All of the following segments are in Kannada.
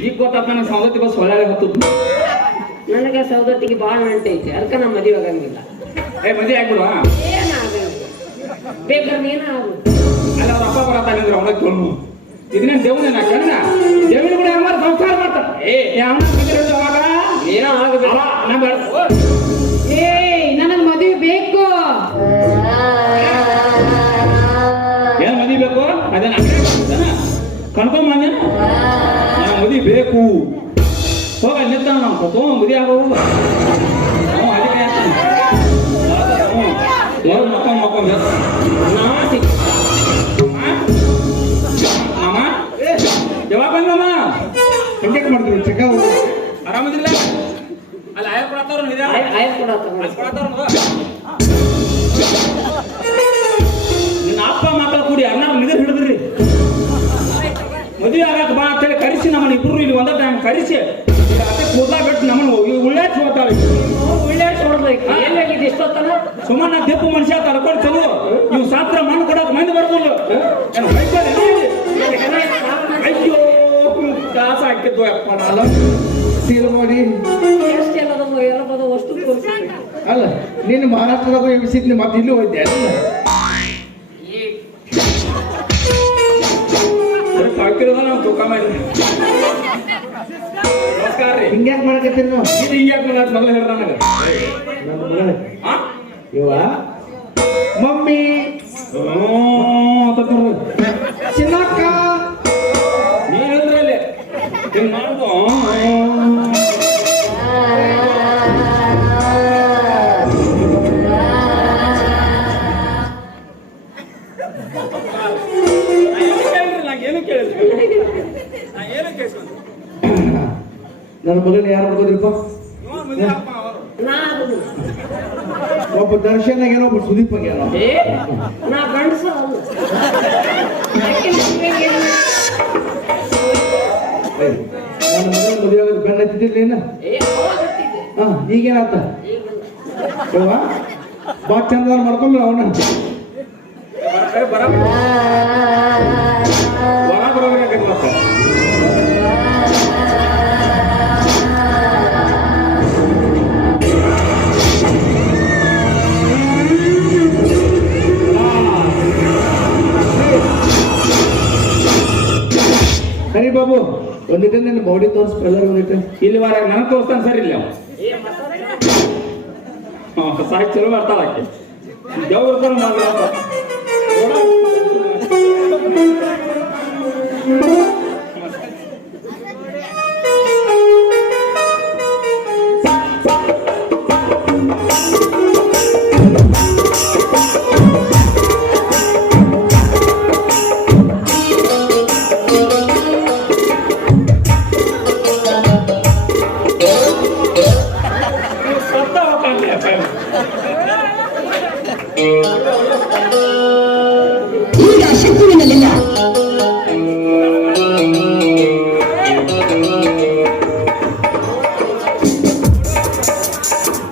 ಈಗ ಗೊತ್ತಾತ ನನಗೆ ಸೌದತ್ತಿ ಬಸ್ ಒಳ್ಳೆ ಹತ್ತದ್ದು ನನಗೆ ಸವದತ್ತಿಗೆ ಭಾಳ ನಂಟೈತಿ ಅದಕ್ಕೆ ನಾ ಮದುವೆ ಆಗಂಗಿಲ್ಲ ಏ ಮದುವೆ ಆಗ್ಬಿಡುವ ಬೇಕಾದ್ರೆ ನೀನ ಅಲ್ಲ ಅವ್ರ ಅಪ್ಪ ಬರತ್ತಾನಿದ್ರೆ ಅವನ ತೊಳ್ನು ಇದನ್ನ ದೇವನ ಕಣ್ಣ ದೇವಿನ ಕೂಡ ಹೆಂಗಾರ ಸಂಸಾರ ಮಾಡ್ತಾರ ಏ ಅವಾಗ ಏನೋ ಆಗಬೇಕು ನಮ್ಮ ಕಣ್ಕೊಂಬಂದ ನನಗೆ ಮದಿ ಬೇಕು. ಹೋಗ ನಿಂತ ನಾವು. ಕೊತ್ತೋ ಮದಿ ಆಗೋದು ಹ್ಞೂ ಮಕ್ಕಳು ಮಾಮ ಯಾವಾಗ ಬಂದಮ್ಮ ಹೆಂಗೆ ಮಾಡ್ತೀವಿ ಚೆಕ್ಕ ಆರಾಮದಿಲ್ಲ ಅಲ್ಲಿ ಆಯ್ಕೆ ಕೊಡತ್ತಾರ ನಿಧಾನ. ಆಯ್ತು ಹೋಗ್ತಾಳೆ ಸುಮ್ಮನೆ ದಿಪ್ಪು ಮನುಷ್ಯ ತಡ್ಕೊಂಡು ಚಲೋ ಇವು ಸಾತ್ರ ಮಣ್ಣು ಕೊಡಕ್ ಮಂದಿ ಬರ್ಬೋದು ಅಯ್ಯೋ ದಾಸ ಹಾಕಿದ್ದು ಅಪ್ಪ ನಾನು. ಸೀಲ್ ಮಾಡಿ ಅಲ್ಲ ನೀನು ಮಹಾರಾಷ್ಟ್ರದಾಗ ಎಬ್ಸಿದ್ನಿ ಮತ್ತೆ ಇಲ್ಲಿ ಹೋಯ್ದೆ ಹಿಂಗ್ಯಾಕ್ ಮಾಡಕತ್ತೀರಿ ನಾವು ಇದು ಹಿಂಗ್ಯಾಕ್ ಮಾಡೋದು ಮೊದಲು ಹೇಳ್ರ ನನಗೆ ನನ್ನ ಮಗನ ಆ? ಇವ ಮಮ್ಮಿ ಹ್ಞೂ ಅಂತ ತಿರ್ಗಿ. ಚಿನ್ನಕ್ಕ ಏನೋ ಸುದೀಪ್ ಏ ನಾ ಗಂಡಸ ಅಲ್ಲ. ಯಾಕೆ ಏನು? ಏಯ್, ನನ್ನ ಮಗನ ಮದುವೆ ಆಗೋದು ಬೆನ್ನ ಹತ್ತಿದ್ದಿಲ್ಲ ಏ. ಹಾ ಈಗೇನಾತ? ಬಾ ಚಂದ ಮಾಡ್ಕೊಂಡ್ ಅವನ ಬರ ಒಂದಿಟ ನಿನ್ನ ಬಾಡಿ ತೋರಿಸ್ ಎಲ್ಲರೂ ಒಂದಿಟ ಇಲ್ಲಿ ವಾರ ನನಗೆ ತೋರಿಸ್ತಾನೆ ಸರ್ ಇಲ್ಲ ಅವ. ಸಾಕ್ ಚಲೋ ಮಾಡ್ತಾಳ ಆಕೆ ದೇವ್ರ ಥರ ಮಾಡ್ಲಪ್ಪ.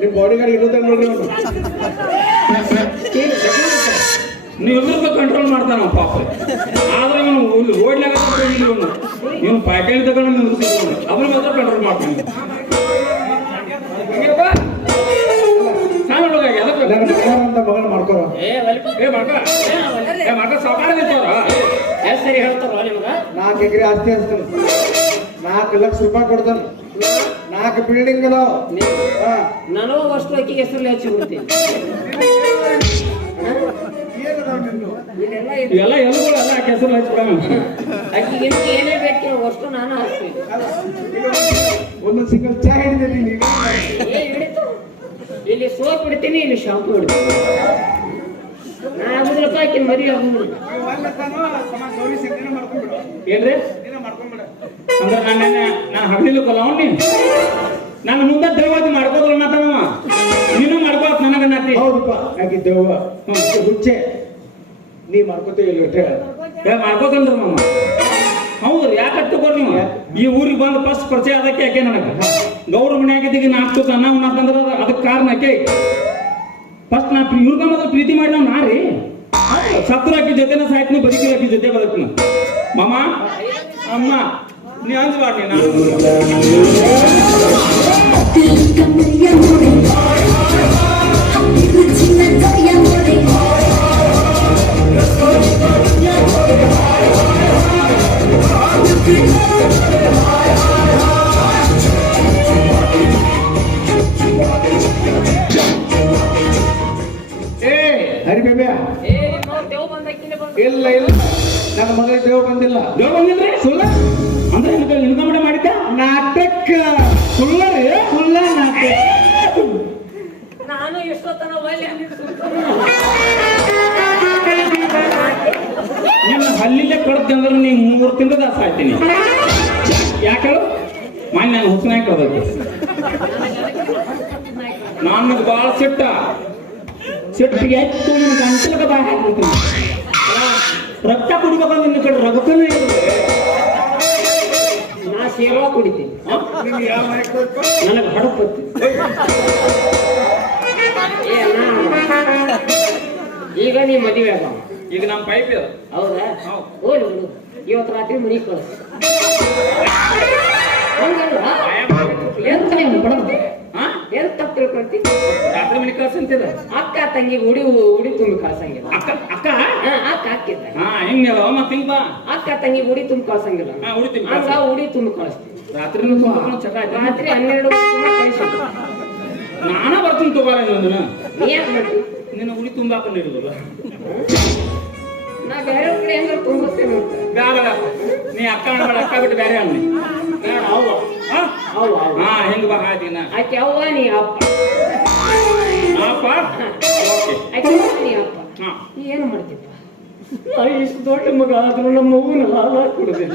ನಿಮ್ ಬಾಡಿ ಗಾರ್ಡ್ ಇರೋದಾಗ ನೋಡ್ರಿ ಅವನು. ನೀವು ಎಲ್ಲರೂ ಕಂಟ್ರೋಲ್ ಮಾಡ್ತಾನ ಪಾಪ. ಆದ್ರೆ ಇವನು ಇಲ್ಲಿ ಓಡ್ಲಾಗ ಇವನು. ಇವನು ಪ್ಯಾಕೇಜ್ ತಗೊಂಡು ಅದ್ರ ಮಾತ್ರ ಕಂಟ್ರೋಲ್ ಮಾಡ್ತಾನೆ ಮಗನ ಮಾಡ್ಕೊರ. ಏ ಏ ಮಗ. ಏ ಮಗ ಸಾಕಾರ ನಿಂತವ್ರ ಎಷ್ಟು ಸರಿ ಹೇಳ್ತಾರ ನಿಮ್ಗೆ? ನಾಲ್ಕು ಎಕರೆ ಆಸ್ತಿ ಹಚ್ತೀನಿ. ನಾಲ್ಕು ಲಕ್ಷ ರೂಪಾಯಿ ಕೊಡ್ತಾನ. ನಾಲ್ಕು ಬಿಲ್ಡಿಂಗ್ ಅದಾವ ನಾನು ಅಷ್ಟು ಹೆಸರು ಹಚ್ಚಿ ಬಿಡ್ತೀನಿ. ಇವೆಲ್ಲ ಎಲ್ಲ ಕೆಸರು ಹಚ್ಬಿಡೋಣ ಏನೇ ಬೇಕು ಅಷ್ಟು ನಾನು ಹಾಕ್ತೀನಿ. ಒಂದು ಸಿಂಗಲ್ ಚಾ ಹಿಡಿದಿಲ್ಲ ನೀನು ಏ ಹಿಡಿತು. ಇಲ್ಲಿ ಸೋಪ್ ಬಿಡ್ತೀನಿ ಇಲ್ಲಿ ಶಾಂಪು ಬಿಡ್ತೀನಿ ನಾ ಆಗುದಿಲ್ಲಪ್ಪ ಆಕಿನ ಮರಿ ಆಗುದಿಲ್ಲ. ಏನ್ರಿ? ಮಾಡ್ಕೊಂಡ್ಬಿಡ. ಅಂದ್ರೆ ನಾನು ನಾನು ಹಗಲಿಲ್ಲ ಕಲವಣ್ಣಿ ನನ್ನ ಮುಂದೆ ದೇವಾದಿ ಮಾಡ್ಕೋದ್ರ ಮಾತಾಡವ ನೀನು ಮಾಡ್ಕೋತ ನನಗ ನಾತಿ ಹೌದಪ್ಪ. ಆಕಿ ದೇವ. ಹುಚ್ಚೆ. ನೀ ಮಾಡ್ಕೋತೀವಿ ಇಲ್ಲ ಮಾಡ್ಕೋತಲ್ರಿ ಮಾಮ. ಹೌದು ಯಾಕೆ ತಗೋರಿ ನೀವು ಈ ಊರಿಗೆ ಬಂದು ಫಸ್ಟ್ ಪರಿಚಯ ಅದಕ್ಕೆ ಯಾಕೆ ನನಗೆ? ಗೌರ ಮನ್ಯಾಗಿದ್ದೀಗ ನಾಲ್ಕು ಅನ್ನ ಉಣ್ಣತ್ತಂದ್ರ ಅದಕ್ಕೆ ಕಾರಣ ಯಾಕೆ ಫಸ್ಟ್ ನಾ ಇವ್ರ ಮೊದಲು ಪ್ರೀತಿ ಮಾಡಿ ನಾವು ನಾರಿ. ಸತ್ರು ಹಾಕಿ ಜೊತೆನ ಸಾಯ್ತೀನಿ ಬದುಕಿ ಹಾಕಿ ಜೊತೆ ಬದುಕ್ತೀನಿ ಮಾಮ ಅಮ್ಮ ದಯ ಮೋರೆ ಏ ಹರಿ ಬೇಬೆ. ಇಲ್ಲ ಇಲ್ಲ. ನನ್ನ ಮಗಳ ದೇವ ಬಂದಿಲ್ಲ. ದೇವ್ ಬಂದಿಲ್ರಿ? ಸುಳ್ಳ? ನಾಟಕ. ಸುಳ್ಳ ರೀ ಸುಳ್ಳ ನಾಟಕ ನಾನು ಎಷ್ಟೊತ್ತನ ಒಳ್ಳೆ ಅಂದಿದ್ದು? ನಿನ್ನ ಹಲ್ಲಿಲೆ ಕಡ್ದು ಅಂದ್ರೆ ನೀ ಮೂರು ತಿಂಗಳು ದಾಸ ಆಯ್ತೀನಿ. ಯಾಕೆ ಮಾನ್ಯ ನಾನು ಹುಸನಾಗಿ ಕಳ್ದೈತಿ ನನಗೆ ಭಾಳ ಸಿಟ್ಟ. ಸಿಟ್ಟಿಗೆ ಎತ್ತು ನಿನ್ನ ಗಂಟಲಿಗೆ ಬಾಯಿ ಹಾಕ್ಬಿಡ್ತೀನಿ. ರಕ್ತ ಕುಡಿಬೇಕಂದ್ರೆ ನಿನ್ನ ಕಡೆ ರಗತನೇ ಇರ್ತದೆ ಕುಡಿತೀನಿ? ನನಗೆ ಈಗ ನೀ ಮದುವೆ ಅದ ಈಗ ನಮ್ಮ ಪೈಪ್ ಇದು. ಹೌದಾ? ಹೋಗಿ ಬಿಡು ಇವತ್ತು ರಾತ್ರಿ ಮನಿ ಕಳಿಸ್. ಎಂತ ಏನ್ ತಪ್ಪು ಬಡದು ಹಾ ಏನ್ ತಪ್ಪು ತಿಳ್ಕೊಂತಿ ರಾತ್ರಿ ಮನೆ ಅಕ್ಕ ತಂಗಿ ಉಡಿ ಉಡಿ ತುಂಬಿ ಕಳ್ಸಂಗಿಲ್ಲ. ಅಕ್ಕ ಅಕ್ಕ? ಅಕ್ಕ ಹಾಕಿದ್ದ. ಹಾ ಹಿಂಗೆ ಮತ್ತೆ ಹಿಂಗ್ ಬಾ. ಅಕ್ಕ ತಂಗಿ ಉಡಿ ತುಂಬಿ ಕಳ್ಸಂಗಿಲ್ಲ. ಉಡಿ ತುಂಬಿ. ಉಡಿ ತುಂಬಿ ಕಳಿಸ್ತೀವಿ ರಾತ್ರಿನೂ ಆಯ್ತು ರಾತ್ರಿ ಹನ್ನೆರಡು ನಾನ ಬರ್ತೀನಿ ತಗೋಲ್ಲ ಇದನ್ನ ನೀ ಯಾಕೆ ಮಾಡ್ತಿ ನಿನ್ನ ಉಳಿ ತುಂಬಾಕೊಂಡು ಇರುದಲ್ಲ ನಾ ಬೇರೆ ಕಡೆ ಅಂತ. ನೀ ಅಕ್ಕ ಅನ್ಬೇಡ ಅಕ್ಕ ಬಿಟ್ಟು ಬೇರೆ ಅನ್ನಿ ಬೇಡ ಅವ್ವ ಹಾ ಅವ್ವ ಅವ್ವ ಹಾ ಹೆಂಗ್ ಬಾ ಹಾದಿನ ಆಕೆ ಅವ್ವ ನೀ ಅಪ್ಪ ಅಪ್ಪ ಓಕೆ ಆಕೆ ಅವ್ವ ನೀ ಅಪ್ಪ ಹಾ ನೀ ಏನು ಇಷ್ಟು ದೊಡ್ಡ ಮಗ ಆದ್ರೂ ನಮ್ಮ ಮಗುನ ಹಾಲ ಕೊಡುದಿಲ್ಲ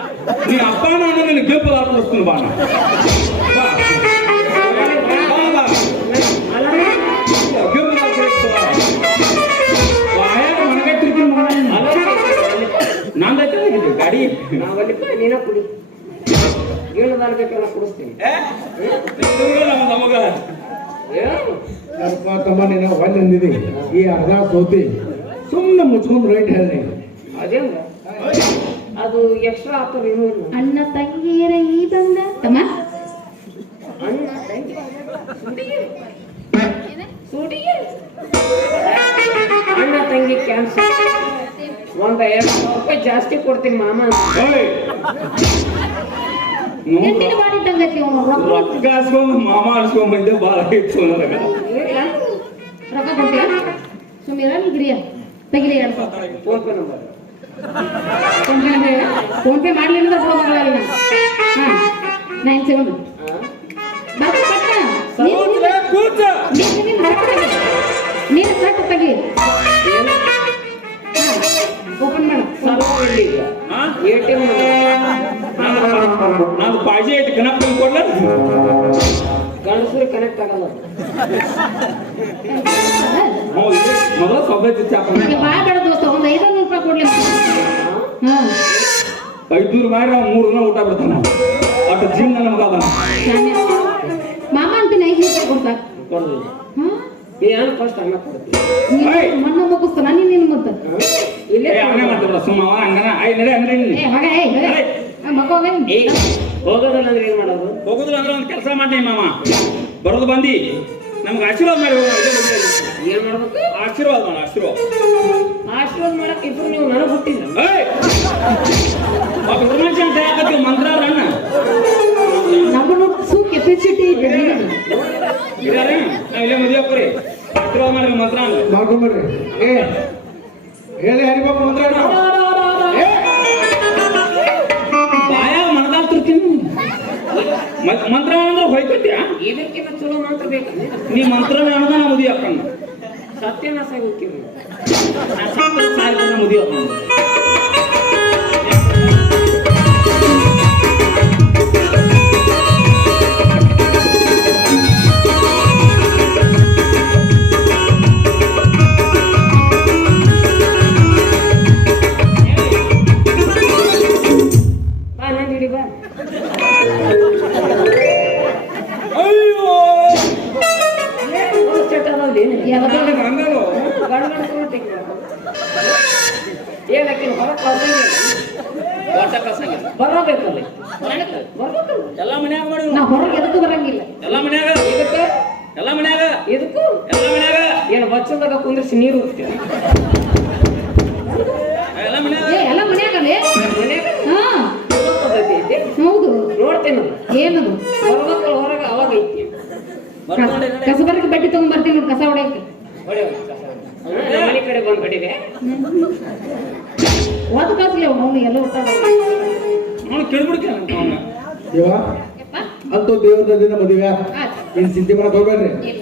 ಬಾ. అప్ప ಮನೆಗೆ నేను ಮಗನ ನಂದೈತೆ ಇದು ಗಾಡಿ ನಾವಲ್ಲಿಪ್ಪ ನೀನ ಕುಡಿ ಏನದಾಗಬೇಕೆಲ್ಲ ಕುಡಿಸ್ತೀನಿ ತಿಂಗಳು ನಮ್ಮ ನಮಗ ಏನು ಅಪ್ಪ ತಮ್ಮ ನೀನು ಅಂದಿದಿ ಈ ಅರ್ಧ ಸೋತಿ ಸುಮ್ಮನೆ ಮುಚ್ಕೊಂಡು ರೈಟ್ ಹೇಳಿ ಅದೇಂಗ ಅದು ಎಕ್ಸ್ಟ್ರಾ ಆಗ್ತದೆ ಇನ್ನೂ ಅಣ್ಣ ತಂಗಿಯರ ಈ ಬಂದ ತಮ್ಮ? ಅಣ್ಣ ತಂಗಿ. ಸುಡಿಗೆ ಅಣ್ಣ ತಂಗಿ ಕ್ಯಾನ್ಸರ್ ಒಂದ ಎರಡು ಸಾವಿರ ರೂಪಾಯಿ ಜಾಸ್ತಿ ಕೊಡ್ತೀನಿ ಮಾಮ. ರೊಕ್ಕ ಮಾಮಾ ಹಾಸ್ಕೊಂಡ್ ಮಾಮ ಹಾಸ್ಕೊಂಡ್ ಬಂದೆ ಭಾಳ ಇತ್ತು ನನಗ. ರೊಕ್ಕ ಕೊಟ್ಟಿಯ ಸುಮ್ಮೀರ ನೀ ಗಿರಿಯ ತೆಗಿಲಿ ಎರಡು. PhonePe number PhonePe ಮಾಡ್ಲಿಲ್ಲ ನೈನ್ ಸೆವೆನ್ ನೀನು ನೀನು ತೆಗಿ. ಓಪನ್ ಮಾಡು. ಸರ್ವ ಈಗ ಹಾ? ಎ ಟಿ ಎಂ ನಾನು ಪಾಯ್ಜೆ ಐತಿ ಕನಪ್ಪ ಕೊಡ್ಲ? ಗಂಡಸರು ಕನೆಕ್ಟ್ ಆಗಲ್ಲ. ಮೊದಲ ನನಗೆ ಭಾಳ ಬೇಡ ದೋಸ್ತ ಒಂದು ಹಾ ಐದ್ನೂರು ಮಾಡಿ ನಾವು ಮೂರು ದಿನ ಊಟ ಬಿಡ್ತಾನ. ಅಷ್ಟು ಜಿನ್ ನಮ್ಗೆ ಅದ ಶಾನೆ. ಮಾಮ ಅಂತೀನಿ ಐದು ರೂಪಾಯಿ ಕೊಡ್ತಾ. ಕೊಡೋದಿಲ್ಲ ನೀ ಏನು ಫಸ್ಟ್ ಹಂಗ ಕೊಡ್ತೀನಿ ಮಣ್ಣು ಮುಗಿಸ್ತಾನ ನೀನು ನಿನ್ನ ಮುದ್ದ ಇಲ್ಲೇ ಹಂಗ ಸುಮ್ಮ ಅವ ಹಂಗನ? ಐ ನಡೆ ಅಂದ್ರೆ ಏ ಮಗ ಏ. ಮಗ ಹೋಗೋದಿಲ್ಲ ಅಂದ್ರೆ ಏನು ಮಾಡೋದು? ಹೋಗುದಿಲ್ಲ ಅಂದ್ರೆ ಒಂದು ಕೆಲಸ ಮಾಡಿ ಮಾಮ. ಬರೋದು ಬಂದಿ. ನಮ್ಗೆ ಆಶೀರ್ವಾದ ಮಾಡಿ ಏನು ಇಲ್ಲಿ. ಮಾಡ್ಬೇಕು? ಆಶೀರ್ವಾದ ಮಾಡ ಆಶೀರ್ವಾದ. ಆಶೀರ್ವಾದ ಮಾಡಕ್ ಇಬ್ರು ನೀವು ನನಗೆ ಹುಟ್ಟಿಲ್ಲ. ನಮ್ಮನ್ನು ಚಿಟ್ಟಿ ಐತೆ ನಿನಗೆ. ಇದಾರೆ? ನಾವ್ ಇಲ್ಲೇ ಮದುವೆ ಹಾಕೋರಿ ಹತ್ರ ಮಾಡ್ರಿ ಮಂತ್ರ ಮಾಡ್ಕೊಂಬರ್ರಿ ಏ ಹೇಳಿ ಹರಿಬಾಬ ಮಂತ್ರ ಬಾಯಾಗ ಮನದಾಲ್ ತಿರ್ತೀನಿ ಮಂತ್ರ ಅಂದ್ರೆ ಹೊಯ್ಕೊತ್ಯಾ? ಇದಕ್ಕಿಂತ ಚಲೋ ಮಂತ್ರ ಬೇಕು. ನೀ ಮಂತ್ರ ಅನ್ನೋದ ನಾ ಮದುವೆ ಸತ್ಯನ ಸತ್ಯನಾಶ ಹೋಗ್ತೀವಿ. ಸತ್ತ ಮದುವೆ ಏನಕ್ಕೆ ಕಳ್ಸಂಗಿಲ್ಲ. ಕಳ್ಸಂಗಿಲ್ಲ ಬರಬೇಕಲ್ಲಿ ಬರ್ಬೇಕಲ್ಲ ಎಲ್ಲ ಮನ್ಯಾಗ ಮಾಡಿ ನಾ ಹೊರಗೆ ಎದಕ್ಕೂ ಬರಂಗಿಲ್ಲ. ಎಲ್ಲ ಮನ್ಯಾಗ. ಇದಕ್ಕೆ ಎಲ್ಲ ಮನ್ಯಾಗ. ಇದಕ್ಕೂ ಎಲ್ಲ ಮನ್ಯಾಗ. ಏನು ಬಚ್ಚಲ್ದಾಗ ಕುಂದ್ರಿಸಿ ನೀರು ಎಲ್ಲ ಮನ್ಯಾಗ. ಏ ಎಲ್ಲ ಮನ್ಯಾಗಲೇ ಮನ್ಯಾಗ. ಹಾಂ. ಚಲೋ ಪದ್ಧತಿ ಐತಿ ಹೌದು. ನೋಡ್ತೇನೆ ಏನದು? ಬರ್ಬೇಕಲ್ಲ ಹೊರಗೆ ಅವಾಗ ಐತಿ. ಕಸ ಬರಕ್ಕೆ ಬಟ್ಟೆ ತಗೊಂಡ್ ಬರ್ತೀನಿ ನೋಡಿ ಕಸ ಹೊಡೆಯಕ್ಕೆ. ಮನೆ ಕಡೆ ಬಂದು ಒದ್ದು ಕಳ್ಸ್ಲಿ ಅವ್ನು ಎಲ್ಲ ಒಟ್ಟಾಗ ಅವನು ಕೇಳ್ಬಿಡ್ತೀನಿ ಅವ್ನ. ದೇವ ಅಂತೂ ದೇವ್ರದಿಂದ ಮದುವೆ ಏನು ಇನ್ ಚಿಂತೆ ಮಾಡಕ್ ಹೋಗ್ಬೇಡ್ರಿ.